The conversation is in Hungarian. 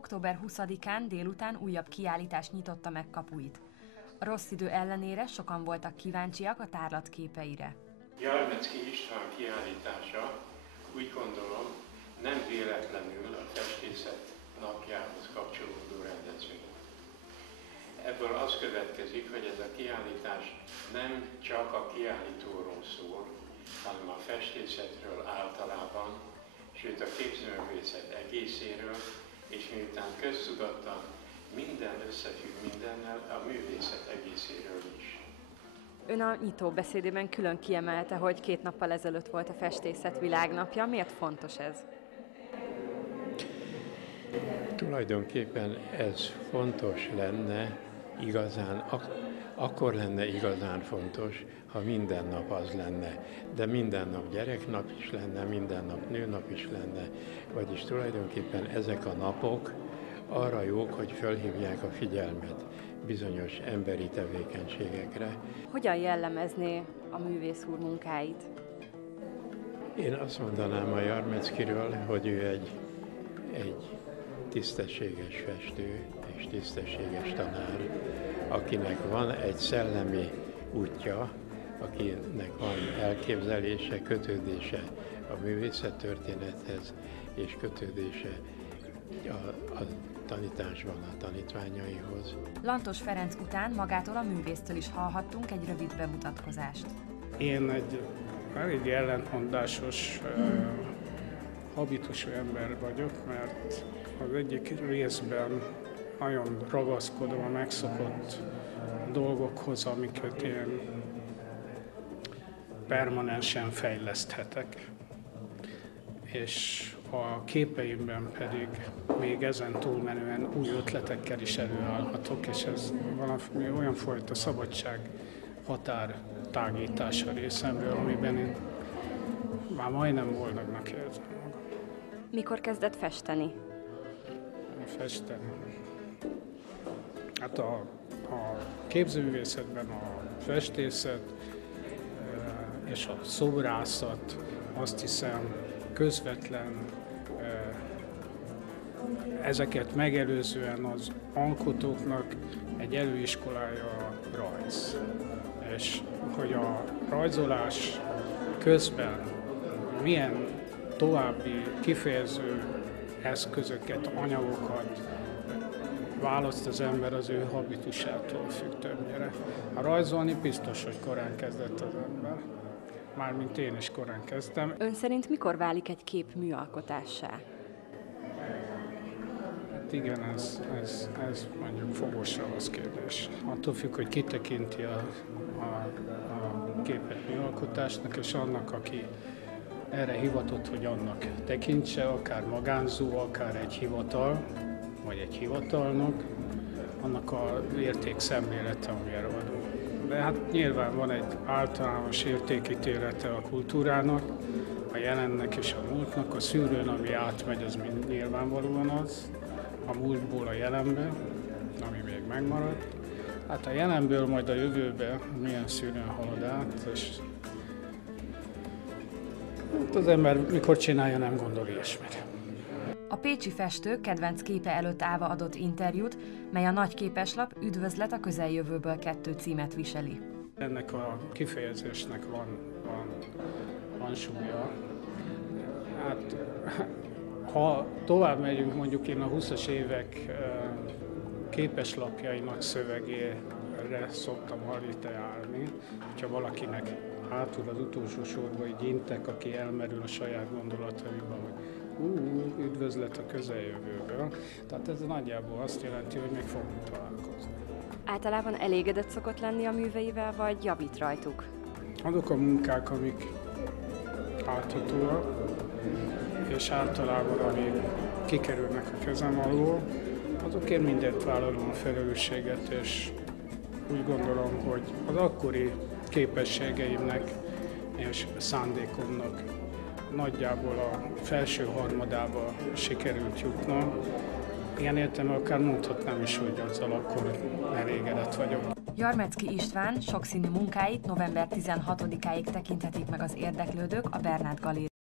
Október 20-án délután újabb kiállítás nyitotta meg kapuit. A rossz idő ellenére sokan voltak kíváncsiak a tárlat képeire. Jarmecki István kiállítása, úgy gondolom, nem véletlenül a festészet napjához kapcsolódó rendezvény. Ebből az következik, hogy ez a kiállítás nem csak a kiállítóról szól, hanem a festészetről általában, sőt a képzőművészet egészéről, és miután köztudattan minden összefügg mindennel, a művészet egészéről is. Ön a nyitó beszédében külön kiemelte, hogy 2 nappal ezelőtt volt a festészet világnapja. Miért fontos ez? Tulajdonképpen ez fontos lenne igazán, akkor lenne igazán fontos, ha minden nap az lenne. De minden nap gyereknap is lenne, minden nap nőnap is lenne. Vagyis tulajdonképpen ezek a napok arra jók, hogy felhívják a figyelmet bizonyos emberi tevékenységekre. Hogyan jellemezné a művész úr munkáit? Én azt mondanám a Jarmeckiről, hogy ő egy tisztességes festő és tisztességes tanár, akinek van egy szellemi útja, akinek van elképzelése, kötődése a művészettörténethez, és kötődése a tanításban a tanítványaihoz. Lantos Ferenc után magától a művésztől is hallhattunk egy rövid bemutatkozást. Én egy elég ellentmondásos habitusú ember vagyok, mert az egyik részben nagyon ragaszkodom a megszokott dolgokhoz, amiket én permanensen fejleszthetek. És a képeimben pedig még ezen túlmenően új ötletekkel is előállhatok, és ez valami olyan fajta szabadság határ tágítása részemről, amiben én már majdnem boldognak érzem magam. Mikor kezdett festeni? Festeni. Hát a képzőművészetben a festészet és a szobrászat, azt hiszem, közvetlen, ezeket megelőzően az alkotóknak egy előiskolája a rajz. És hogy a rajzolás közben milyen további kifejező eszközöket, anyagokat választ az ember, az ő habitusától függ többnyire. A rajzolni biztos, hogy korán kezdett az ember. Mármint én is korán kezdtem. Ön szerint mikor válik egy kép műalkotássá? Hát igen, ez mondjuk fogos ravasz kérdés. Attól függ, hogy ki tekinti a képet műalkotásnak, és annak, aki erre hivatott, hogy annak tekintse, akár magánzó, akár egy hivatal, vagy egy hivatalnok, annak az értékszemlélete, amire vagyunk. De hát nyilván van egy általános értékítélete a kultúrának, a jelennek és a múltnak, a szűrőn, ami átmegy, az mind nyilvánvalóan az, a múltból a jelenbe, ami még megmarad. Hát a jelenből majd a jövőbe milyen szűrőn halad át, és hát az ember mikor csinálja, nem gondol ilyesmire. A pécsi festő kedvenc képe előtt állva adott interjút, mely a Nagy Képeslap Üdvözlet a közeljövőből 2 címet viseli. Ennek a kifejezésnek van súlya. Hát, ha tovább megyünk, mondjuk én a 20-as évek képeslapjainak szövegére szoktam hariteálni, hogyha valakinek hátul az utolsó sorba így intek, aki elmerül a saját gondolataiba, hogy üdvözlet a közeljövőből. Tehát ez nagyjából azt jelenti, hogy még fogunk találkozni. Általában elégedett szokott lenni a műveivel, vagy javít rajtuk? Azok a munkák, amik láthatóak, és általában, amik kikerülnek a kezem alól, azokért mindent vállalom a felelősséget, és úgy gondolom, hogy az akkori képességeimnek és szándékomnak nagyjából a felső harmadába sikerült jutnom. Ilyen értelemben akár mondhatnám is, hogy azzal akkor elégedett vagyok. Jarmecki István sokszínű munkáit november 16-áig tekinthetik meg az érdeklődők a Bernát Galériában.